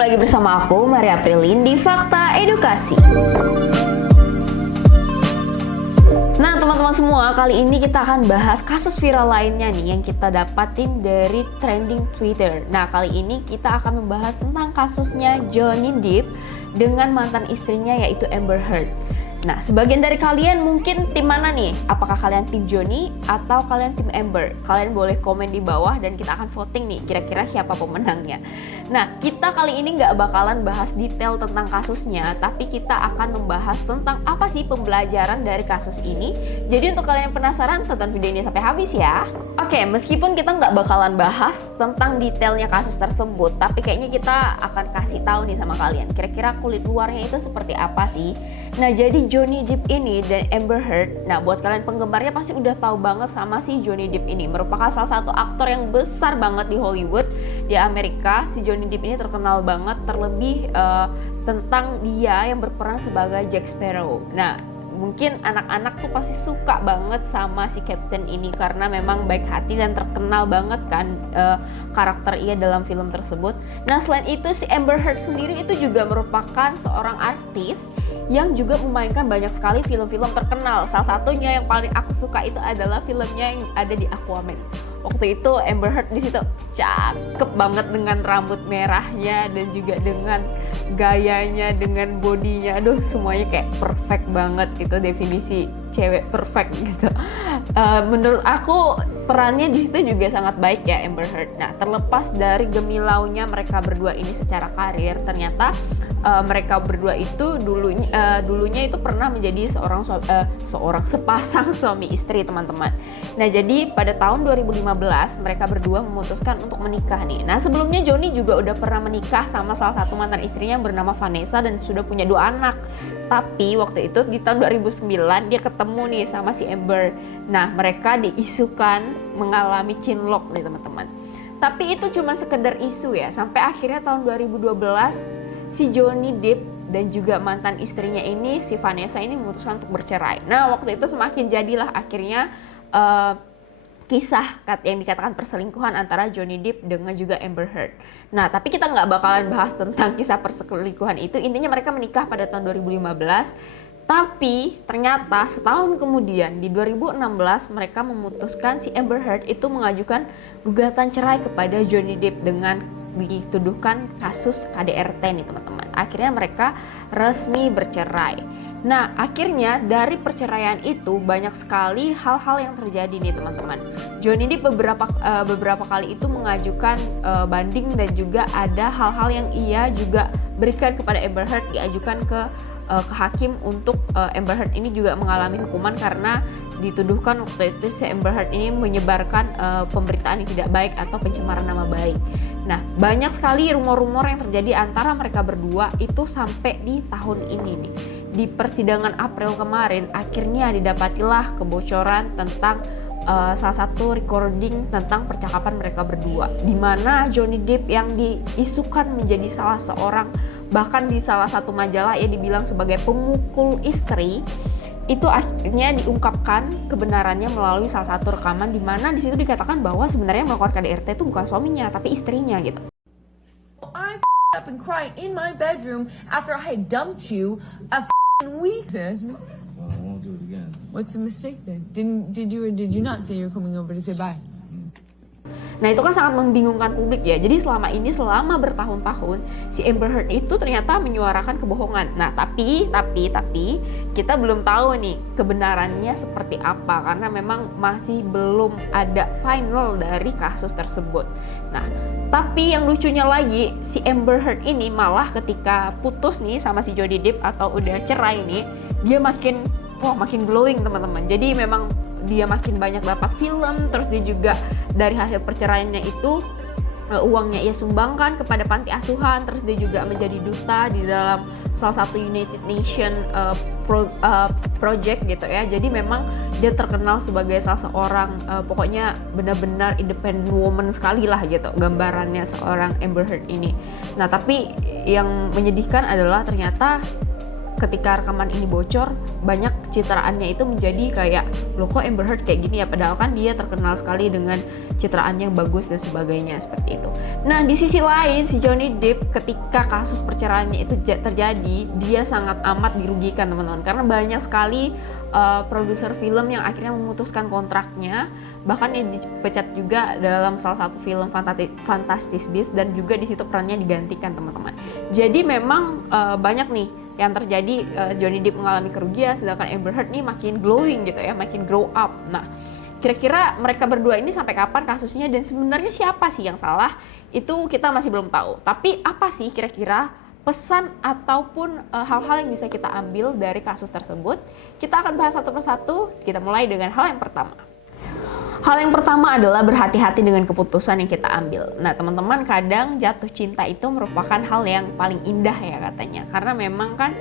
ketemu lagi bersama aku, Maria Prilin, di Fakta Edukasi. Nah teman-teman semua, kali ini kita akan bahas kasus viral lainnya nih yang kita dapatin dari trending Twitter. Nah kali ini kita akan membahas tentang kasusnya Johnny Depp dengan mantan istrinya yaitu Amber Heard. Nah, sebagian dari kalian mungkin tim mana nih? Apakah kalian tim Johnny atau kalian tim Amber? Kalian boleh komen di bawah dan kita akan voting nih, kira-kira siapa pemenangnya. Nah, kita kali ini nggak bakalan bahas detail tentang kasusnya, tapi kita akan membahas tentang apa sih pembelajaran dari kasus ini. Jadi untuk kalian yang penasaran, tonton video ini sampai habis ya. Oke, meskipun kita nggak bakalan bahas tentang detailnya kasus tersebut, tapi kayaknya kita akan kasih tahu nih sama kalian, kira-kira kulit luarnya itu seperti apa sih. Nah, jadi Johnny Depp ini dan Amber Heard, nah buat kalian penggemarnya pasti udah tahu banget sama si Johnny Depp ini. Merupakan salah satu aktor yang besar banget di Hollywood, di Amerika. Si Johnny Depp ini terkenal banget, terlebih tentang dia yang berperan sebagai Jack Sparrow. Nah, mungkin anak-anak tuh pasti suka banget sama si Captain ini karena memang baik hati dan terkenal banget kan karakter ia dalam film tersebut. Nah selain itu si Amber Heard sendiri itu juga merupakan seorang artis yang juga memainkan banyak sekali film-film terkenal. Salah satunya yang paling aku suka itu adalah filmnya yang ada di Aquaman. Waktu itu Amber Heard di situ cakep banget dengan rambut merahnya dan juga dengan gayanya, dengan bodinya. Aduh, semuanya kayak perfect banget. Itu definisi cewek perfect gitu. Menurut aku perannya di situ juga sangat baik ya Amber Heard. Nah, terlepas dari gemilaunya mereka berdua ini secara karir, ternyata mereka berdua itu dulunya itu pernah menjadi seorang sepasang suami istri, teman-teman. Nah, jadi pada tahun 2015 mereka berdua memutuskan untuk menikah nih. Nah, sebelumnya Johnny juga udah pernah menikah sama salah satu mantan istrinya yang bernama Vanessa dan sudah punya 2 anak. Tapi waktu itu di tahun 2009 dia ketemu nih sama si Amber. Nah, mereka diisukan mengalami cinlok nih, teman-teman. Tapi itu cuma sekedar isu ya. Sampai akhirnya tahun 2012 si Johnny Depp dan juga mantan istrinya ini, si Vanessa ini memutuskan untuk bercerai. Nah, waktu itu semakin jadilah akhirnya kisah yang dikatakan perselingkuhan antara Johnny Depp dengan juga Amber Heard. Nah, tapi kita nggak bakalan bahas tentang kisah perselingkuhan itu. Intinya mereka menikah pada tahun 2015. Tapi ternyata setahun kemudian di 2016 mereka memutuskan si Amber Heard itu mengajukan gugatan cerai kepada Johnny Depp dengan dituduhkan kasus KDRT nih, teman-teman. Akhirnya mereka resmi bercerai. Nah, akhirnya dari perceraian itu banyak sekali hal-hal yang terjadi nih, teman-teman. Johnny Depp beberapa kali itu mengajukan banding dan juga ada hal-hal yang ia juga berikan kepada Amber Heard, diajukan ke hakim untuk Amber Heard ini juga mengalami hukuman karena dituduhkan waktu itu si Amber Heard ini menyebarkan pemberitaan yang tidak baik atau pencemaran nama baik. Nah, banyak sekali rumor-rumor yang terjadi antara mereka berdua itu sampai di tahun ini nih. Di persidangan April kemarin akhirnya didapatilah kebocoran tentang salah satu recording tentang percakapan mereka berdua, di mana Johnny Depp yang diisukan menjadi salah seorang, bahkan di salah satu majalah ia dibilang sebagai pemukul istri, itu akhirnya diungkapkan kebenarannya melalui salah satu rekaman di mana di situ dikatakan bahwa sebenarnya melakukan KDRT itu bukan suaminya tapi istrinya gitu. I up and crying in my bedroom after I had dumped you a week. Well, I won't do it again. What's the mistake then? Did you not say you're coming over to say bye? Nah, itu kan sangat membingungkan publik ya. Jadi selama bertahun-tahun si Amber Heard itu ternyata menyuarakan kebohongan. Nah, tapi kita belum tahu nih kebenarannya seperti apa karena memang masih belum ada final dari kasus tersebut. Nah, tapi yang lucunya lagi, si Amber Heard ini malah ketika putus nih sama si Johnny Depp atau udah cerai nih, dia makin glowing, teman-teman. Jadi memang dia makin banyak dapat film, terus dia juga dari hasil perceraiannya itu uangnya ia sumbangkan kepada panti asuhan, terus dia juga menjadi duta di dalam salah satu United Nation project gitu ya. Jadi memang dia terkenal sebagai salah seorang pokoknya benar-benar independent woman sekali lah gitu gambarannya seorang Amber Heard ini. Nah, tapi yang menyedihkan adalah ternyata ketika rekaman ini bocor, banyak citraannya itu menjadi kayak, loh kok Amber Heard kayak gini ya, padahal kan dia terkenal sekali dengan citraan yang bagus dan sebagainya, seperti itu. Nah, di sisi lain si Johnny Depp ketika kasus perceraiannya itu terjadi, dia sangat amat dirugikan teman-teman, karena banyak sekali produser film yang akhirnya memutuskan kontraknya, bahkan dia dipecat juga dalam salah satu film Fantastic Beasts, dan juga di situ perannya digantikan teman-teman. Jadi memang banyak nih yang terjadi, Johnny Depp mengalami kerugian, sedangkan Amber Heard nih makin glowing gitu ya, makin grow up. Nah, kira-kira mereka berdua ini sampai kapan kasusnya, dan sebenarnya siapa sih yang salah, itu kita masih belum tahu. Tapi apa sih kira-kira pesan ataupun hal-hal yang bisa kita ambil dari kasus tersebut? Kita akan bahas satu persatu. Kita mulai dengan hal yang pertama. Hal yang pertama adalah berhati-hati dengan keputusan yang kita ambil. Nah, teman-teman, kadang jatuh cinta itu merupakan hal yang paling indah ya katanya. Karena memang kan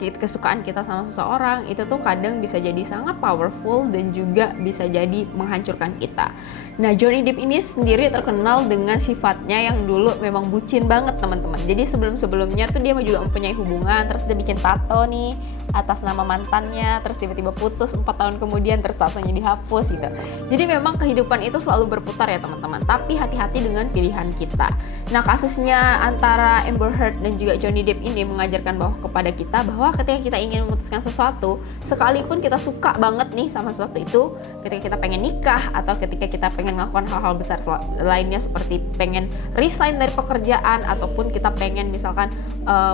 kesukaan kita sama seseorang itu tuh kadang bisa jadi sangat powerful dan juga bisa jadi menghancurkan kita. Nah, Johnny Depp ini sendiri terkenal dengan sifatnya yang dulu memang bucin banget teman-teman. Jadi sebelum-sebelumnya tuh dia juga mempunyai hubungan, terus dia bikin tato nih atas nama mantannya, terus tiba-tiba putus 4 tahun kemudian, terus tatonya dihapus gitu. Jadi memang kehidupan itu selalu berputar ya teman-teman, tapi hati-hati dengan pilihan kita. Nah, kasusnya antara Amber Heard dan juga Johnny Depp ini mengajarkan kepada kita bahwa ketika kita ingin memutuskan sesuatu, sekalipun kita suka banget nih sama sesuatu itu, ketika kita pengen nikah atau ketika kita pengen melakukan hal-hal besar lainnya seperti pengen resign dari pekerjaan, ataupun kita pengen misalkan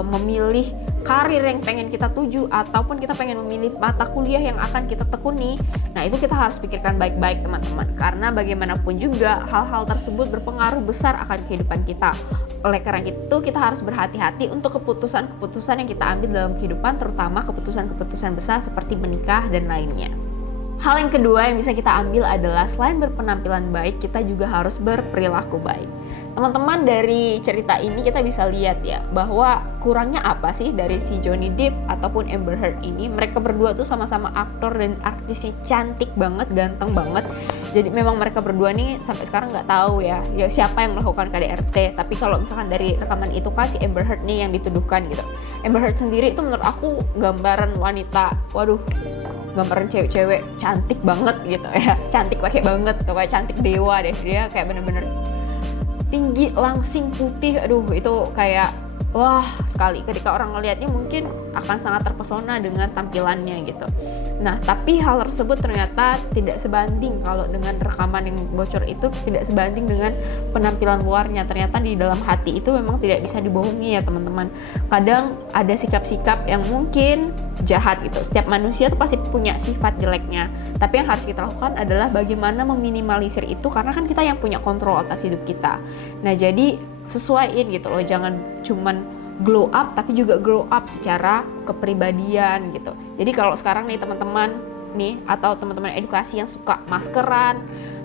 memilih karir yang pengen kita tuju, ataupun kita pengen memilih mata kuliah yang akan kita tekuni. Nah, itu kita harus pikirkan baik-baik teman-teman, karena bagaimanapun juga hal-hal tersebut berpengaruh besar akan kehidupan kita. Oleh karena itu kita harus berhati-hati untuk keputusan-keputusan yang kita ambil dalam kehidupan, terutama keputusan-keputusan besar seperti menikah dan lainnya. Hal yang kedua yang bisa kita ambil adalah selain berpenampilan baik, kita juga harus berperilaku baik. Teman-teman, dari cerita ini kita bisa lihat ya bahwa kurangnya apa sih dari si Johnny Depp ataupun Amber Heard ini. Mereka berdua tuh sama-sama aktor dan artisnya cantik banget, ganteng banget. Jadi memang mereka berdua nih sampai sekarang nggak tahu ya siapa yang melakukan KDRT. Tapi kalau misalkan dari rekaman itu kan si Amber Heard nih yang dituduhkan gitu. Amber Heard sendiri itu menurut aku gambaran wanita, gambaran cewek-cewek cantik banget gitu ya, cantik pakai banget tuh, kayak cantik dewa deh. Dia kayak bener-bener tinggi, langsing, putih, itu kayak wah sekali. Ketika orang ngelihatnya mungkin akan sangat terpesona dengan tampilannya gitu. Nah, tapi hal tersebut ternyata tidak sebanding kalau dengan rekaman yang bocor itu, tidak sebanding dengan penampilan luarnya. Ternyata di dalam hati itu memang tidak bisa dibohongi ya teman-teman. Kadang ada sikap-sikap yang mungkin jahat gitu. Setiap manusia tuh pasti punya sifat jeleknya. Tapi yang harus kita lakukan adalah bagaimana meminimalisir itu, karena kan kita yang punya kontrol atas hidup kita. Nah, jadi sesuaiin gitu loh, jangan cuman glow up tapi juga grow up secara kepribadian gitu. Jadi kalau sekarang nih teman-teman nih, atau teman-teman edukasi yang suka maskeran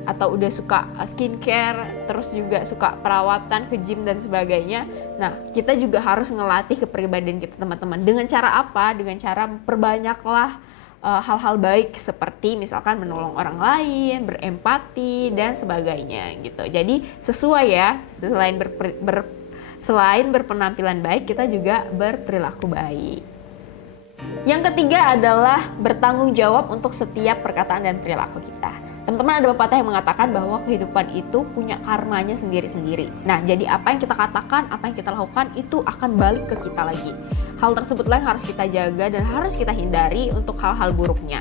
atau udah suka skincare, terus juga suka perawatan ke gym dan sebagainya, nah kita juga harus ngelatih kepribadian kita teman-teman. Dengan cara apa? Dengan cara perbanyaklah hal-hal baik seperti misalkan menolong orang lain, berempati dan sebagainya gitu. Jadi sesuai ya, selain berpenampilan baik, kita juga berperilaku baik. Yang ketiga adalah bertanggung jawab untuk setiap perkataan dan perilaku kita. Teman-teman, ada pepatah yang mengatakan bahwa kehidupan itu punya karmanya sendiri-sendiri. Nah, jadi apa yang kita katakan, apa yang kita lakukan itu akan balik ke kita lagi. Hal tersebutlah yang harus kita jaga dan harus kita hindari untuk hal-hal buruknya.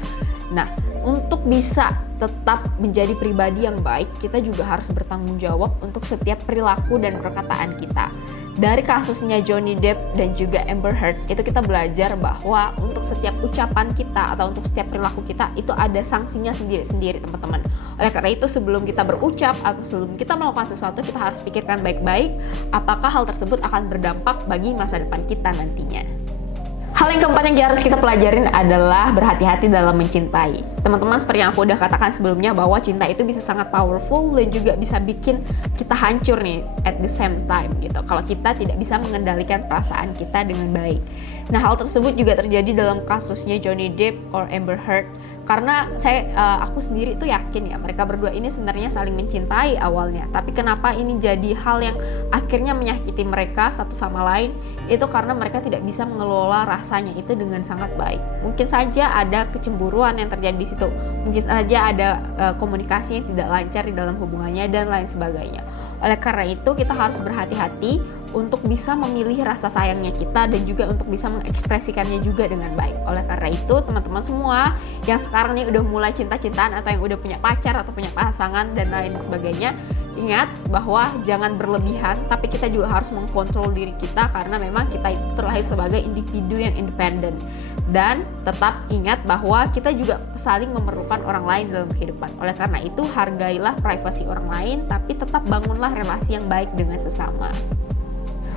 Nah, untuk bisa tetap menjadi pribadi yang baik, kita juga harus bertanggung jawab untuk setiap perilaku dan perkataan kita. Dari kasusnya Johnny Depp dan juga Amber Heard, itu kita belajar bahwa untuk setiap ucapan kita atau untuk setiap perilaku kita itu ada sanksinya sendiri-sendiri teman-teman. Oleh karena itu sebelum kita berucap atau sebelum kita melakukan sesuatu, kita harus pikirkan baik-baik apakah hal tersebut akan berdampak bagi masa depan kita nantinya. Hal yang keempat yang harus kita pelajarin adalah berhati-hati dalam mencintai. Teman-teman, seperti yang aku udah katakan sebelumnya bahwa cinta itu bisa sangat powerful dan juga bisa bikin kita hancur nih at the same time gitu. Kalau kita tidak bisa mengendalikan perasaan kita dengan baik. Nah, hal tersebut juga terjadi dalam kasusnya Johnny Depp or Amber Heard. Karena aku sendiri tuh yakin ya mereka berdua ini sebenarnya saling mencintai awalnya, tapi kenapa ini jadi hal yang akhirnya menyakiti mereka satu sama lain, itu karena mereka tidak bisa mengelola rasanya itu dengan sangat baik. Mungkin saja ada kecemburuan yang terjadi di situ, mungkin saja ada komunikasi yang tidak lancar di dalam hubungannya dan lain sebagainya. Oleh karena itu kita harus berhati-hati untuk bisa memilih rasa sayangnya kita dan juga untuk bisa mengekspresikannya juga dengan baik. Oleh karena itu teman-teman semua yang sekarang nih udah mulai cinta-cintaan atau yang udah punya pacar atau punya pasangan dan lain sebagainya, ingat bahwa jangan berlebihan, tapi kita juga harus mengkontrol diri kita karena memang kita itu terlahir sebagai individu yang independen. Dan tetap ingat bahwa kita juga saling memerlukan orang lain dalam kehidupan. Oleh karena itu hargailah privasi orang lain, tapi tetap bangunlah relasi yang baik dengan sesama.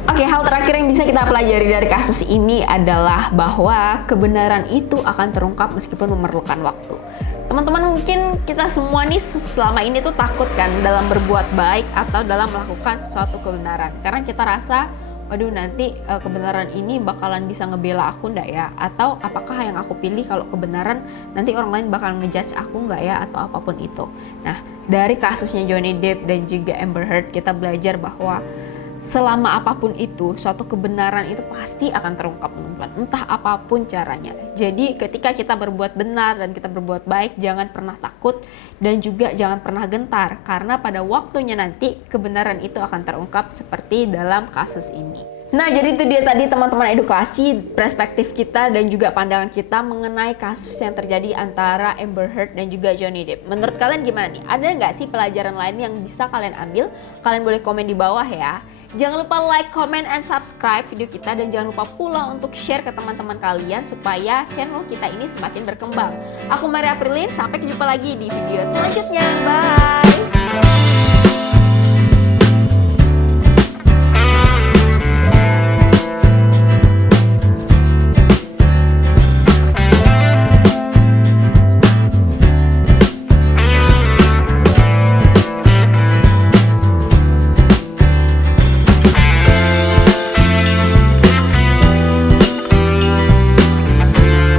Oke, hal terakhir yang bisa kita pelajari dari kasus ini adalah bahwa kebenaran itu akan terungkap meskipun memerlukan waktu. Teman-teman, mungkin kita semua nih selama ini tuh takut kan dalam berbuat baik atau dalam melakukan sesuatu kebenaran. Karena kita rasa, waduh nanti kebenaran ini bakalan bisa ngebela aku ndak ya? Atau apakah yang aku pilih kalau kebenaran nanti orang lain bakal ngejudge aku nggak ya? Atau apapun itu. Nah, dari kasusnya Johnny Depp dan juga Amber Heard kita belajar bahwa selama apapun itu, suatu kebenaran itu pasti akan terungkap, teman-teman, entah apapun caranya. Jadi ketika kita berbuat benar dan kita berbuat baik, jangan pernah takut dan juga jangan pernah gentar, karena pada waktunya nanti kebenaran itu akan terungkap seperti dalam kasus ini. Nah, jadi itu dia tadi teman-teman edukasi perspektif kita dan juga pandangan kita mengenai kasus yang terjadi antara Amber Heard dan juga Johnny Depp. Menurut kalian gimana nih? Ada nggak sih pelajaran lain yang bisa kalian ambil? Kalian boleh komen di bawah ya. Jangan lupa like, comment, and subscribe video kita dan jangan lupa pula untuk share ke teman-teman kalian supaya channel kita ini semakin berkembang. Aku Maria Prilin, sampai jumpa lagi di video selanjutnya. Bye!